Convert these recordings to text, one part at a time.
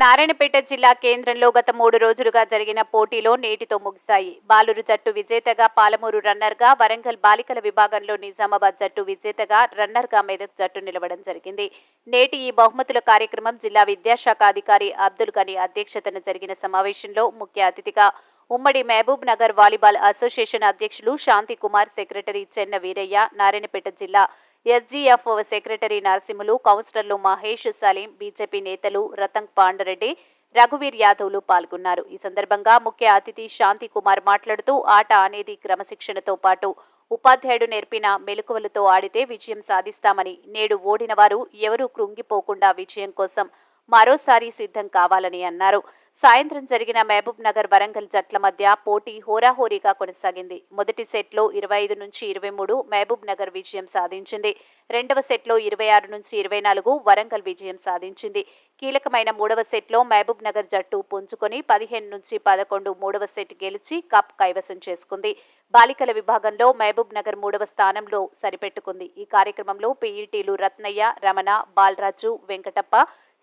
నారాయణపేట జిల్లా కేంద్రంలో గత 3 రోజులుగా జరిగిన పోటీలో నేటితో ముగిశాయి. బాలురు జట్టు విజేతగా, పాలమూరు రన్నర్గా, వరంగల్ బాలికల విభాగంలో నిజామాబాద్ జట్టు విజేతగా, రన్నర్గా మెదక్ జట్టు నిలవడం జరిగింది. నేటి ఈ బహుమతుల కార్యక్రమం జిల్లా విద్యాశాఖ అధికారి అబ్దుల్ గని అధ్యక్షతన జరిగిన సమావేశంలో ముఖ్య అతిథిగా ఉమ్మడి మహబూబ్ నగర్ వాలీబాల్ అసోసియేషన్ అధ్యక్షులు శాంతి కుమార్, సెక్రటరీ చెన్న వీరయ్య, నారాయణపేట జిల్లా ఎస్జీఎఫ్ సెక్రటరీ నరసింహులు, కౌన్సిలర్లు మహేష్, సలీం, బీజేపీ నేతలు రతంగ్ పాండరెడ్డి, రఘువీర్ యాదవ్లు పాల్గొన్నారు. ఈ సందర్భంగా ముఖ్య అతిథి శాంతి కుమార్ మాట్లాడుతూ ఆట అనేది క్రమశిక్షణతో పాటు ఉపాధ్యాయుడు నేర్పిన మెలకువలతో ఆడితే విజయం సాధిస్తామని, నేడు ఓడిన వారు ఎవరూ కృంగిపోకుండా విజయం కోసం మరోసారి సిద్ధం కావాలని అన్నారు. సాయంత్రం జరిగిన మహబూబ్ నగర్ వరంగల్ జట్ల మధ్య పోటీ హోరాహోరీగా కొనసాగింది. మొదటి సెట్లో 25-23 మహబూబ్ నగర్ విజయం సాధించింది. రెండవ సెట్లో 26-24 వరంగల్ విజయం సాధించింది. కీలకమైన మూడవ సెట్లో మహబూబ్ నగర్ జట్టు పుంజుకొని 15-11 మూడవ సెట్ గెలిచి కప్ కైవసం చేసుకుంది. బాలికల విభాగంలో మహబూబ్ నగర్ మూడవ స్థానంలో సరిపెట్టుకుంది. ఈ కార్యక్రమంలో పీఈటీలు రత్నయ్య, రమణ, బాలరాజు, వెంకటప్ప,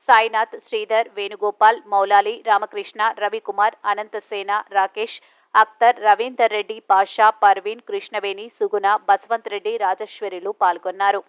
సాయినాథ్, శ్రీధర్, వేణుగోపాల్, మౌలాలి, రామకృష్ణ, రవికుమార్, అనంతసేన, రాకేష్, అఖ్తర్, రవీందర్ రెడ్డి, పాషా, పర్వీన్, కృష్ణవేణి, సుగుణ, బసవంత్ రెడ్డి, రాజేశ్వరిలు పాల్గొన్నారు.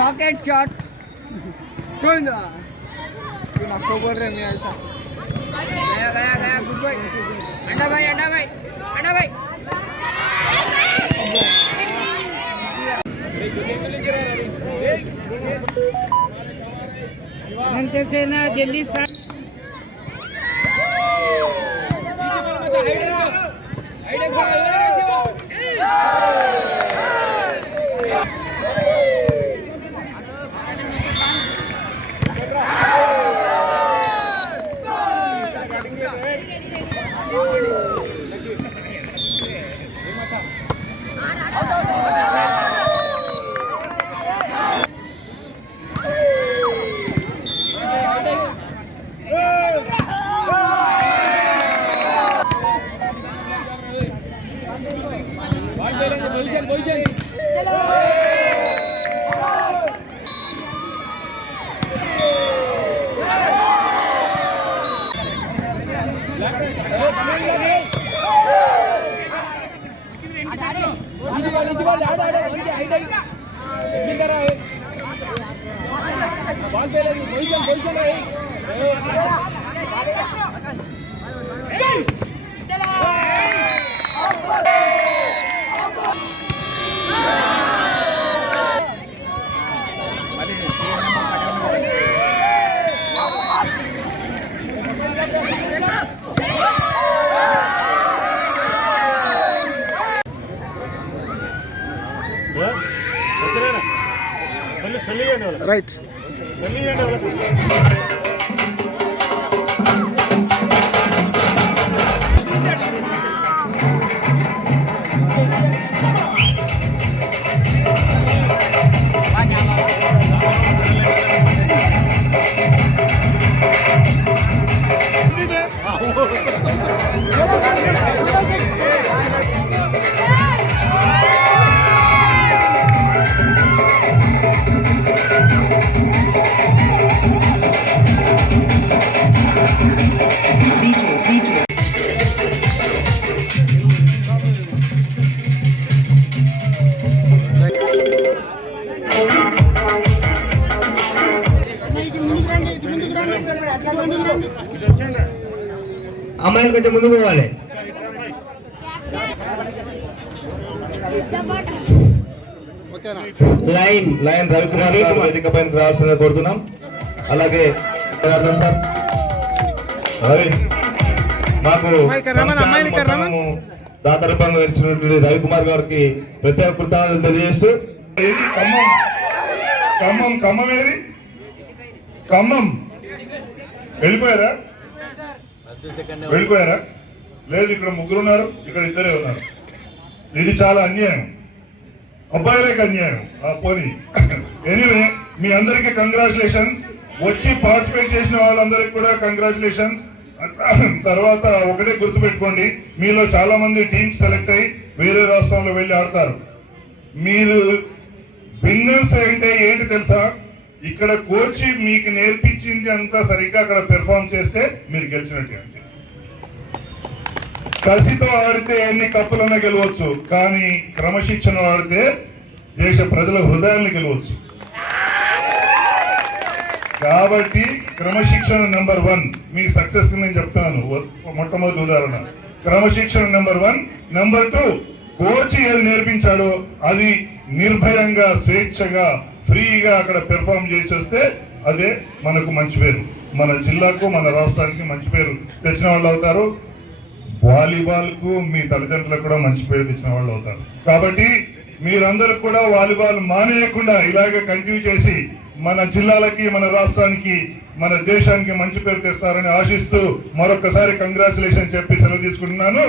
रॉकेट शॉट कोई ना तुम आपको बोल रहे मैं ऐसा गया गुड बाय अंडा भाई अनंतसेन जल्दी स्टार्ट రైట్ అమ్మాయిలు కొంచెం ముందుకు పోవాలి. లైన్ రవికుమార్ గారు వేదిక పైన రావాల్సిందిగా కోరుతున్నాం. అలాగే సార్ రవి మాకు మొత్తము దాతరూపంగా ఇచ్చినటువంటి రవికుమార్ గారికి ప్రత్యేక కృతజ్ఞతలు తెలియజేస్తూ ఖమ్మం వెళ్ళిపోయారా లేదు, ఇక్కడ ముగ్గురు ఉన్నారు, ఇక్కడ ఇద్దరే ఉన్నారు. ఇది చాలా అన్యాయం, అబ్బాయిలకు అన్యాయం. పోనీ ఎనీవే, మీ అందరికీ కంగ్రాచులేషన్స్. వచ్చి పార్టిసిపేట్ చేసిన వాళ్ళందరికీ కూడా కంగ్రాచులేషన్స్. తర్వాత ఒకటే గుర్తుపెట్టుకోండి, మీలో చాలా మంది టీమ్స్ సెలెక్ట్ అయ్యి వేరే రాష్ట్రాల్లో వెళ్ళి ఆడతారు. మీరు విన్నర్స్ అంటే ఏంటి తెలుసా? ఇక్కడ కోచ్ మీకు నేర్పించింది అంతా సరిగ్గా అక్కడ పెర్ఫార్మ్ చేస్తే మీరు గెలిచినట్టే. అంతే. కసితో ఆడితే ఎన్ని కప్పులన్నా గెలవచ్చు, కానీ క్రమశిక్షణ ఆడితే దేశ ప్రజల హృదయాన్ని గెలవచ్చు. కాబట్టి క్రమశిక్షణ నెంబర్ 1 మీ సక్సెస్ నేను చెప్తున్నాను. మొట్టమొదటి ఉదాహరణ క్రమశిక్షణ నెంబర్ 1. నెంబర్ 2, కోచ్ ఏది నేర్పించాడో అది నిర్భయంగా, స్వేచ్ఛగా, ఫ్రీగా అక్కడ పెర్ఫార్మ్ చేసి వస్తే అదే మనకు మంచి పేరు, మన జిల్లాకు, మన రాష్ట్రానికి మంచి పేరు తెచ్చిన వాళ్ళు అవుతారు. వాలీబాల్ కు మీ తల్లిదండ్రులకు కూడా మంచి పేరు తెచ్చిన వాళ్ళు అవుతారు. కాబట్టి మీరందరూ కూడా వాలీబాల్ మానేయకుండా ఇలాగే కంటిన్యూ చేసి మన జిల్లాలకి, మన రాష్ట్రానికి, మన దేశానికి మంచి పేరు తెస్తారని ఆశిస్తూ మరొకసారి కంగ్రాచులేషన్ చెప్పి సెలవు తీసుకుంటున్నాను.